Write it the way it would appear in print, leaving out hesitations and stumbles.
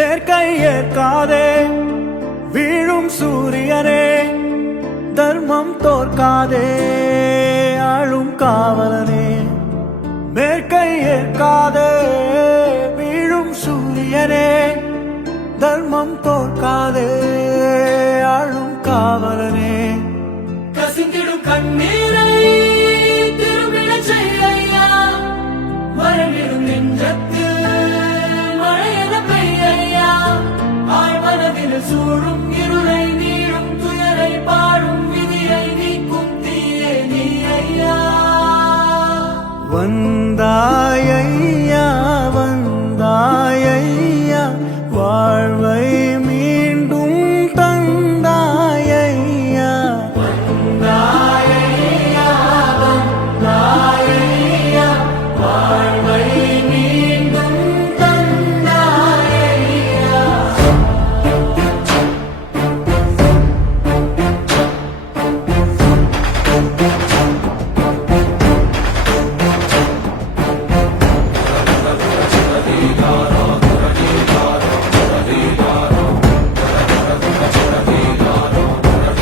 மேற்கை ஏற்காதே வீழும் சூரியனே, தர்மம் தோற்காதே ஆளும் காவலனே. மேற்கை ஏற்காதே வீழும் சூரியனே, தர்மம் தோற்காதே ஆளும் காவலனே. கசிந்திடும் கண்ணீர்